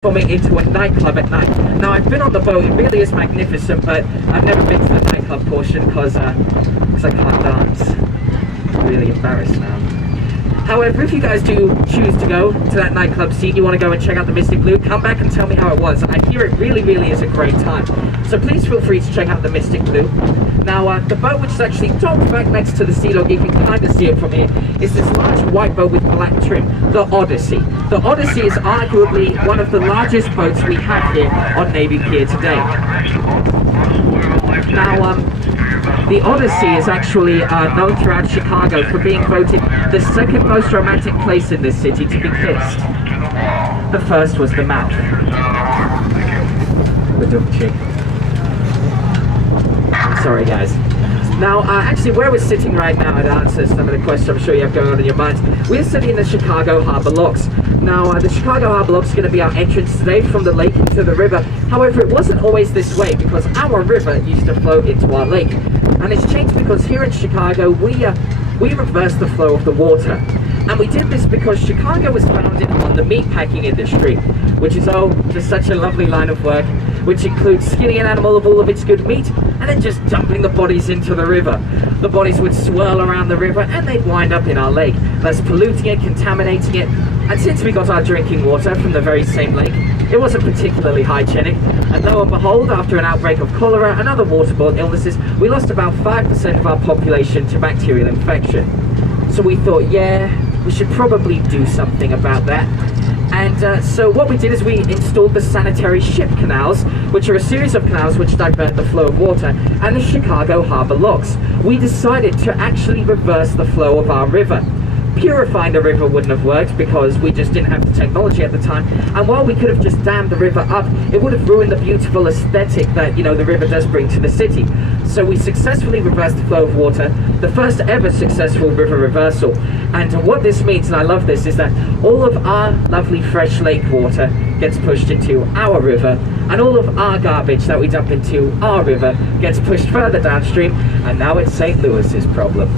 transforming into a nightclub at night. Now, I've been on the boat, it really is magnificent, but I've never been to the nightclub portion because I can't dance. I'm really embarrassed now. However, if you guys do choose to go to that nightclub scene, you want to go and check out the Mystic Blue, come back and tell me how it was. I hear it really is a great time. So please feel free to check out the Mystic Blue. Now, the boat which is actually docked back next to the Sea Dog, you can kind of see it from here, is this large white boat with black trim, the Odyssey. The Odyssey is arguably one of the largest boats we have here on Navy Pier today. Now, the Odyssey is actually known throughout Chicago for being voted the second most romantic place in this city to be kissed. The first was the mouth. The dumb chick. Sorry guys. Now, actually, where we're sitting right now, to answer some of the questions I'm sure you have going on in your minds, we're sitting in the Chicago Harbor Locks. Now, the Chicago Harbor Locks is going to be our entrance today from the lake into the river. However, it wasn't always this way because our river used to flow into our lake. And it's changed because here in Chicago, we reverse the flow of the water. And we did this because Chicago was founded on the meatpacking industry, which is, just such a lovely line of work, which includes skinning an animal of all of its good meat and then just dumping the bodies into the river. The bodies would swirl around the river and they'd wind up in our lake, thus polluting it, contaminating it. And since we got our drinking water from the very same lake, it wasn't particularly hygienic. And lo and behold, after an outbreak of cholera and other waterborne illnesses, we lost about 5% of our population to bacterial infection. So we thought, yeah, we should probably do something about that. And so what we did is we installed the sanitary ship canals, which are a series of canals which divert the flow of water, and the Chicago Harbor Locks. We decided to actually reverse the flow of our river. Purifying the river wouldn't have worked because we just didn't have the technology at the time, and while we could have just dammed the river up, it would have ruined the beautiful aesthetic that, you know, the river does bring to the city. So we successfully reversed the flow of water, the first ever successful river reversal. And what this means, and I love this, is that all of our lovely fresh lake water gets pushed into our river, and all of our garbage that we dump into our river gets pushed further downstream, and now it's St. Louis's problem.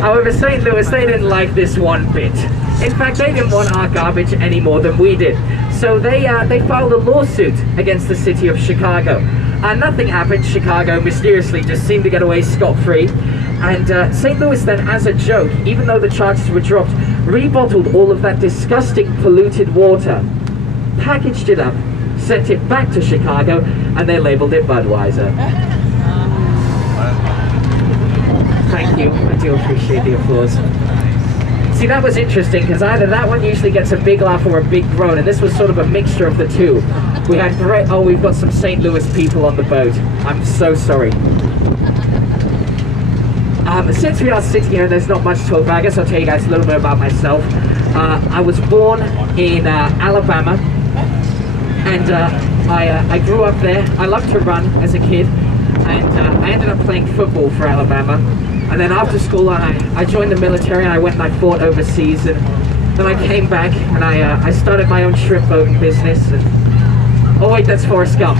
However, St. Louis, they didn't like this one bit. In fact, they didn't want our garbage any more than we did. So they filed a lawsuit against the city of Chicago. And nothing happened. Chicago mysteriously just seemed to get away scot-free. And St. Louis then, as a joke, even though the charges were dropped, rebottled all of that disgusting polluted water, packaged it up, sent it back to Chicago, and they labeled it Budweiser. Thank you, I do appreciate the applause. See, that was interesting because either that one usually gets a big laugh or a big groan, and this was sort of a mixture of the two. We had great, we've got some St. Louis people on the boat. I'm so sorry. Since we are sitting here and there's not much to talk about, I guess I'll tell you guys a little bit about myself. I was born in Alabama, and I grew up there. I loved to run as a kid, and I ended up playing football for Alabama. And then after school, I joined the military and I went and I fought overseas. And then I came back and I started my own shrimp boating business. And, oh wait, that's Forrest Gump.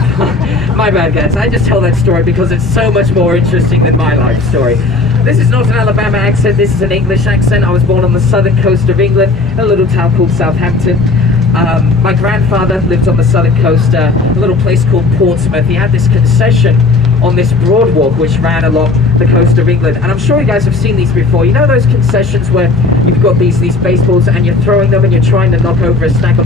My bad, guys. I just tell that story because it's so much more interesting than my life story. This is not an Alabama accent, this is an English accent. I was born on the southern coast of England, in a little town called Southampton. My grandfather lived on the southern coast, a little place called Portsmouth. He had this concession on this broadwalk which ran along the coast of England, and I'm sure you guys have seen these before. You know those concessions where you've got these baseballs and you're throwing them and you're trying to knock over a stack of